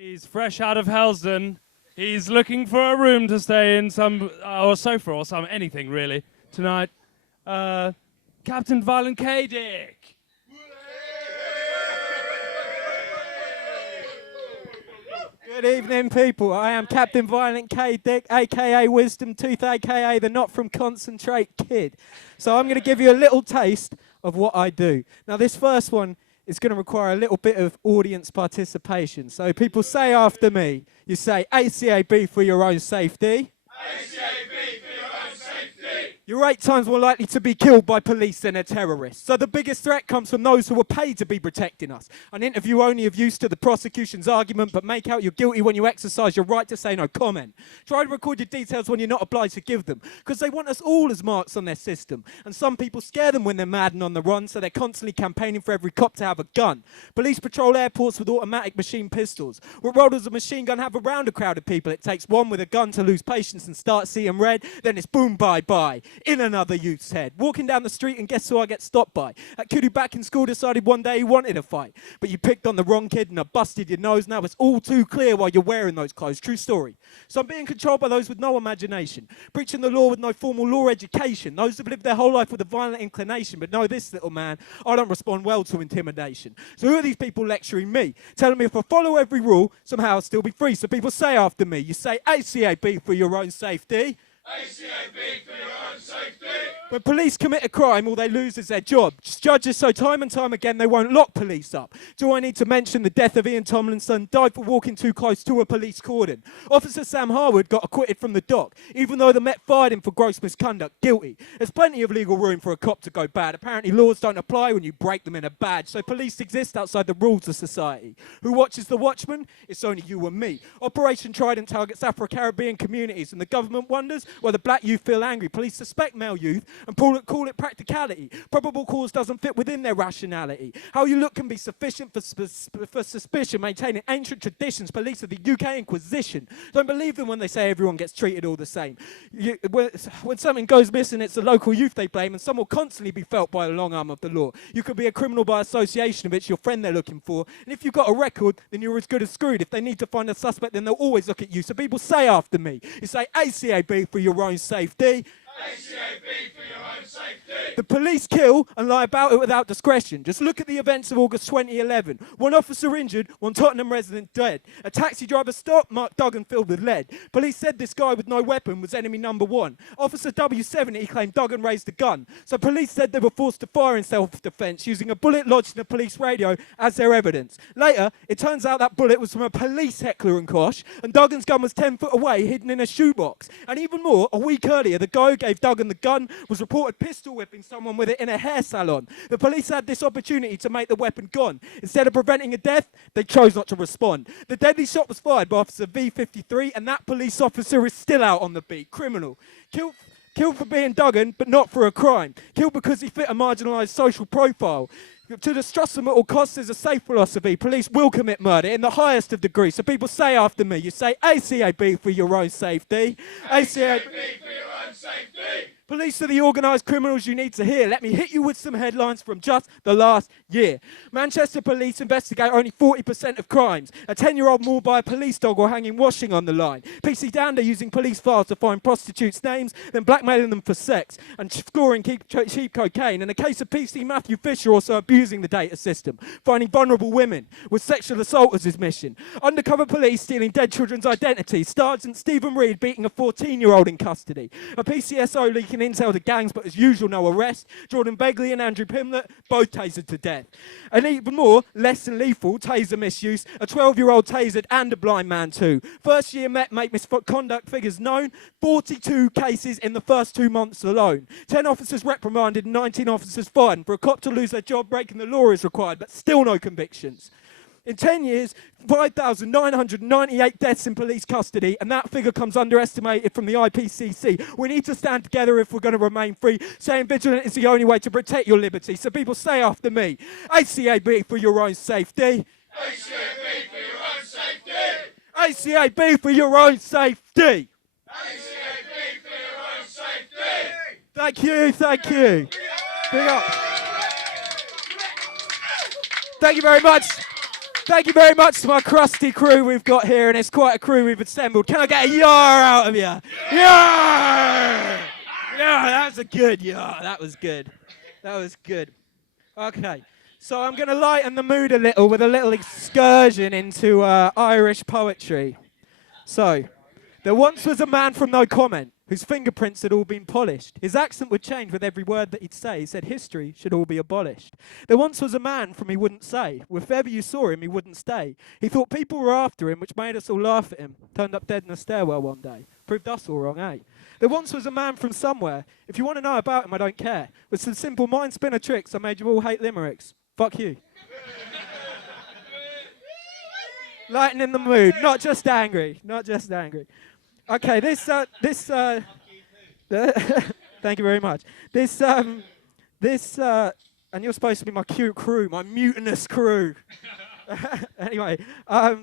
He's fresh out of Helsden. He's looking for a room to stay in, or a sofa or anything really, tonight. Captain Violent K. Dick. Good evening, people. I am Captain Violent K. Dick, a.k.a. Wisdom Tooth, a.k.a. the Not From Concentrate Kid. So I'm going to give you a little taste of what I do. Now, this first one is going to require a little bit of audience participation. So people say after me, you say, ACAB for your own safety. ACAB for your own safety. You're 8 times more likely to be killed by police than a terrorist. So the biggest threat comes from those who are paid to be protecting us. An interview only of use to the prosecution's argument, but make out you're guilty when you exercise your right to say no comment. Try to record your details when you're not obliged to give them, because they want us all as marks on their system. And some people scare them when they're mad and on the run, so they're constantly campaigning for every cop to have a gun. Police patrol airports with automatic machine pistols. What role does a machine gun have around a crowd of people? It takes one with a gun to lose patience and start seeing red, then it's boom, bye-bye, in another youth's head. Walking down the street and guess who I get stopped by? That kid who back in school decided one day he wanted a fight, but you picked on the wrong kid and I busted your nose. Now it's all too clear why you're wearing those clothes. True story. So I'm being controlled by those with no imagination, preaching the law with no formal law education, those who've lived their whole life with a violent inclination. But know this, little man, I don't respond well to intimidation. So who are these people lecturing me, telling me if I follow every rule, somehow I'll still be free? So people say after me, you say ACAB for your own safety. ACAB for your own safety. When police commit a crime, all they lose is their job. Judges so time and time again they won't lock police up. Do I need to mention the death of Ian Tomlinson, died for walking too close to a police cordon? Officer Sam Harwood got acquitted from the dock, even though the Met fired him for gross misconduct, guilty. There's plenty of legal room for a cop to go bad. Apparently laws don't apply when you break them in a badge, so police exist outside the rules of society. Who watches the Watchmen? It's only you and me. Operation Trident targets Afro-Caribbean communities, and the government wonders why the black youth feel angry. Police suspect male youth and call it practicality. Probable cause doesn't fit within their rationality. How you look can be sufficient for suspicion. Maintaining ancient traditions, police of the UK Inquisition. Don't believe them when they say everyone gets treated all the same. When something goes missing, it's the local youth they blame, and some will constantly be felt by the long arm of the law. You could be a criminal by association if it's your friend they're looking for, and if you've got a record, then you're as good as screwed. If they need to find a suspect, then they'll always look at you. So people say after me, you say ACAB for your own safety. ACAB for your own safety. The police kill and lie about it without discretion. Just look at the events of August 2011. One officer injured, one Tottenham resident dead. A taxi driver stopped, Mark Duggan filled with lead. Police said this guy with no weapon was enemy number 1. Officer W70 claimed Duggan raised a gun. So police said they were forced to fire in self-defense using a bullet lodged in a police radio as their evidence. Later, it turns out that bullet was from a police heckler and kosh, and Duggan's gun was 10 foot away, hidden in a shoebox. And even more, a week earlier, the guy who gave Duggan the gun was reported pistol whipping someone with it in a hair salon. The police had this opportunity to make the weapon gone. Instead of preventing a death, they chose not to respond. The deadly shot was fired by Officer V53, and that police officer is still out on the beat. Criminal. Killed for being Duggan, but not for a crime. Killed because he fit a marginalised social profile. To distrust them at all costs is a safe philosophy. Police will commit murder in the highest of degrees. So people say after me, you say ACAB for your own safety. ACAB for your own safety. Police are the organised criminals you need to hear. Let me hit you with some headlines from just the last year. Manchester police investigate only 40% of crimes. A 10-year-old mauled by a police dog or hanging washing on the line. PC Dander using police files to find prostitutes' names, then blackmailing them for sex and scoring cheap cocaine. And a case of PC Matthew Fisher also abusing the data system, finding vulnerable women with sexual assault as his mission. Undercover police stealing dead children's identities. Sergeant Stephen Reed beating a 14-year-old in custody. A PCSO leaking intel to gangs, but as usual, no arrest. Jordan Begley and Andrew Pimlett, both tasered to death. And even more, less than lethal, taser misuse, a 12-year-old tasered and a blind man too. First year Met make misconduct figures known, 42 cases in the first 2 months alone. 10 officers reprimanded, 19 officers fined. For a cop to lose their job, breaking the law is required, but still no convictions. In 10 years, 5,998 deaths in police custody, and that figure comes underestimated from the IPCC. We need to stand together if we're going to remain free. Staying vigilant is the only way to protect your liberty. So people say after me, ACAB for your own safety. ACAB for your own safety. ACAB for your own safety. ACAB for your own safety. Thank you, thank you. Big up. Thank you very much. Thank you very much to my crusty crew we've got here, and it's quite a crew we've assembled. Can I get a yar out of you? Yar! Yeah, that was a good yar. That was good. That was good. Okay, so I'm going to lighten the mood a little with a little excursion into Irish poetry. So, there once was a man from no comment, whose fingerprints had all been polished. His accent would change with every word that he'd say. He said history should all be abolished. There once was a man from he wouldn't say. If ever you saw him, he wouldn't stay. He thought people were after him, which made us all laugh at him. Turned up dead in a stairwell one day. Proved us all wrong, eh? There once was a man from somewhere. If you want to know about him, I don't care. With some simple mind spinner tricks, I made you all hate limericks. Fuck you. Lightening the mood, not just angry, not just angry. Okay, thank you very much. And you're supposed to be my cute crew, my mutinous crew. Anyway,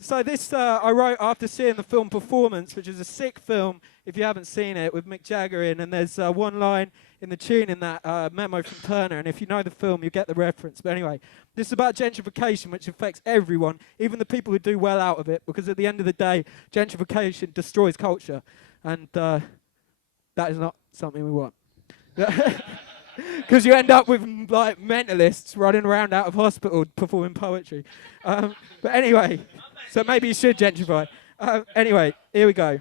so this I wrote after seeing the film Performance, which is a sick film if you haven't seen it, with Mick Jagger in, and there's one line in the tune in that memo from Turner, and if you know the film, you get the reference. But anyway, this is about gentrification, which affects everyone, even the people who do well out of it, because at the end of the day, gentrification destroys culture, and that is not something we want. Because you end up with like mentalists running around out of hospital performing poetry. But anyway, so maybe you should gentrify. Anyway, here we go.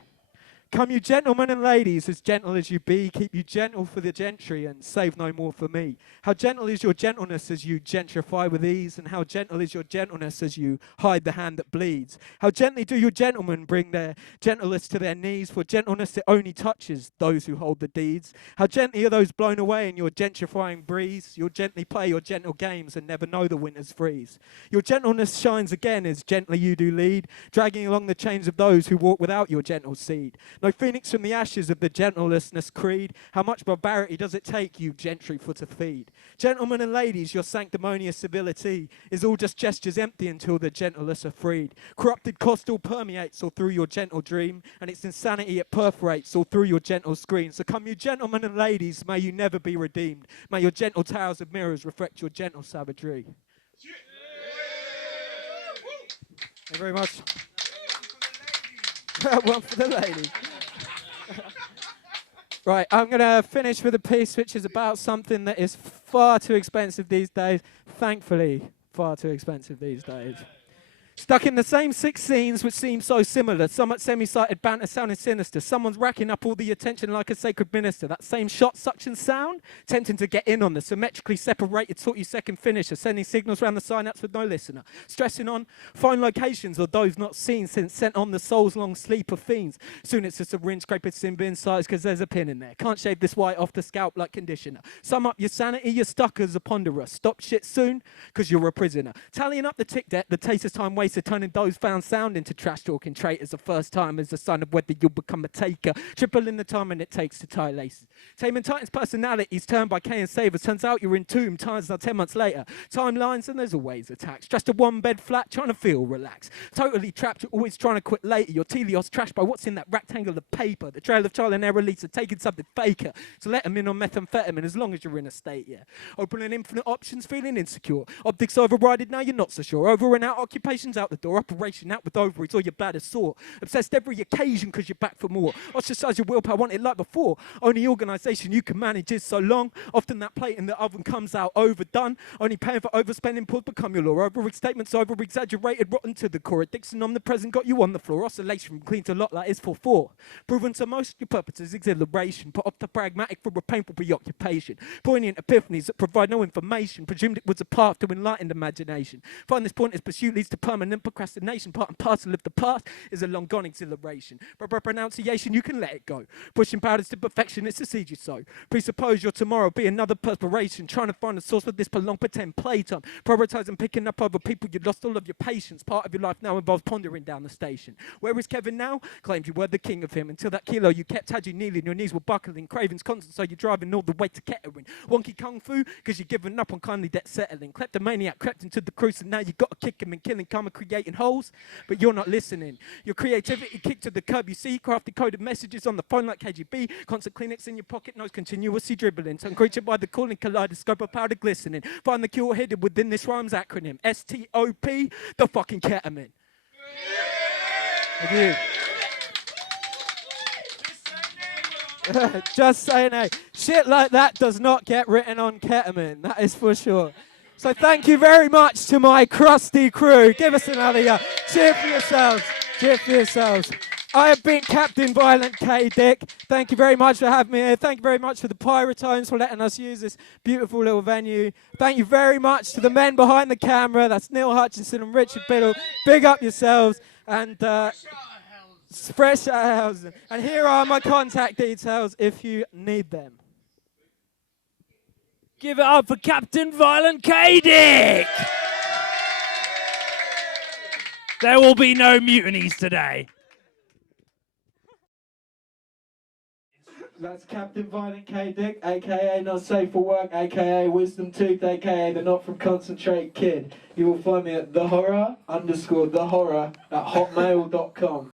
Come you gentlemen and ladies, as gentle as you be, keep you gentle for the gentry and save no more for me. How gentle is your gentleness as you gentrify with ease, and how gentle is your gentleness as you hide the hand that bleeds. How gently do your gentlemen bring their gentleness to their knees, for gentleness it only touches those who hold the deeds. How gently are those blown away in your gentrifying breeze. You'll gently play your gentle games and never know the winter's freeze. Your gentleness shines again as gently you do lead, dragging along the chains of those who walk without your gentle seed. No phoenix from the ashes of the gentlelessness creed. How much barbarity does it take you gentry for to feed? Gentlemen and ladies, your sanctimonious civility is all just gestures empty until the gentlest are freed. Corrupted cost all permeates all through your gentle dream, and its insanity it perforates all through your gentle screen. So come you gentlemen and ladies, may you never be redeemed. May your gentle towers of mirrors reflect your gentle savagery. Thank you very much. One for the ladies. Right, I'm going to finish with a piece which is about something that is far too expensive these days. Thankfully, far too expensive these days. Stuck in the same 6 scenes which seem so similar, somewhat semi-sighted banter sounding sinister. Someone's racking up all the attention like a sacred minister. That same shot suction sound, tempting to get in on the symmetrically separated 40-second finisher, sending signals around the synapse with no listener. Stressing on fine locations or those not seen, since sent on the soul's long sleep of fiends. Soon it's a syringe scraping sin bin size because there's a pin in there. Can't shave this white off the scalp like conditioner. Sum up your sanity, you're stuck as a ponderer. Stop shit soon because you're a prisoner. Tallying up the tick debt, the taste of time wasted, turning those found sound into trash talking traitors. The first time is a sign of whether you'll become a taker. Tripling the time and it takes to tie laces. Taming Titan's personalities turned by K and Savers. Turns out you're entombed, times now 10 months later. Timelines and there's always attacks. Just a one bed flat, trying to feel relaxed. Totally trapped, you're always trying to quit later. Your Telios trashed by what's in that rectangle of paper. The trail of trial and error leads to taking something faker. So let them in on methamphetamine as long as you're in a state, yeah. Opening infinite options, feeling insecure. Optics overrided, now you're not so sure. Over and out, occupations out the door. Operation out with ovaries or your bladder sore. Obsessed every occasion because you're back for more. Ostracize your willpower, want it like before. Only organisation you can manage is so long. Often that plate in the oven comes out overdone. Only paying for overspending pulls become your law. Over-statements over-exaggerated, rotten to the core. Addiction omnipresent got you on the floor. Oscillation from clean to lot like is 4-4. Proven to most, your purpose is exhilaration. Put off the pragmatic for a painful preoccupation. Poignant epiphanies that provide no information. Presumed it was a path to enlightened imagination. Find this pointless pursuit leads to permanent procrastination. Part and parcel of the past is a long gone exhilaration. But by pronunciation, you can let it go. Pushing powders to perfection, it's a seed you sow. Presuppose your tomorrow be another perspiration. Trying to find a source for this prolonged pretend playtime. Prioritizing picking up over people you lost all of your patience. Part of your life now involves pondering down the station. Where is Kevin now? Claimed you were the king of him. Until that kilo you kept had you kneeling, your knees were buckling. Cravings constant, so you're driving all the way to Kettering. Wonky kung fu, because you're giving up on kindly debt settling. Kleptomaniac crept into the cruise, and now you got to kick him and kill him. Karma creating holes, but you're not listening. Your creativity kicked to the curb. You see crafted coded messages on the phone like KGB. Constant Kleenex in your pocket, nose continuously dribbling. Some creature by the calling kaleidoscope of powder glistening. Find the cure hidden within this rhyme's acronym. STOP, the fucking ketamine. Thank you. Just saying, hey, shit like that does not get written on ketamine, that is for sure. So thank you very much to my crusty crew. Give us another year. Cheer for yourselves. Cheer for yourselves. I have been Captain Violent K. Dick. Thank you very much for having me here. Thank you very much for the Pyrotones for letting us use this beautiful little venue. Thank you very much to the men behind the camera. That's Neil Hutchinson and Richard Biddle. Big up yourselves. And fresh out of housing. And here are my contact details if you need them. Give it up for Captain Violent K. Dick! There will be no mutinies today. That's Captain Violent K. Dick, a.k.a. Not Safe for Work, a.k.a. Wisdom Tooth, a.k.a. The Not From Concentrate Kid. You will find me at thehorror_thehorror at hotmail.com.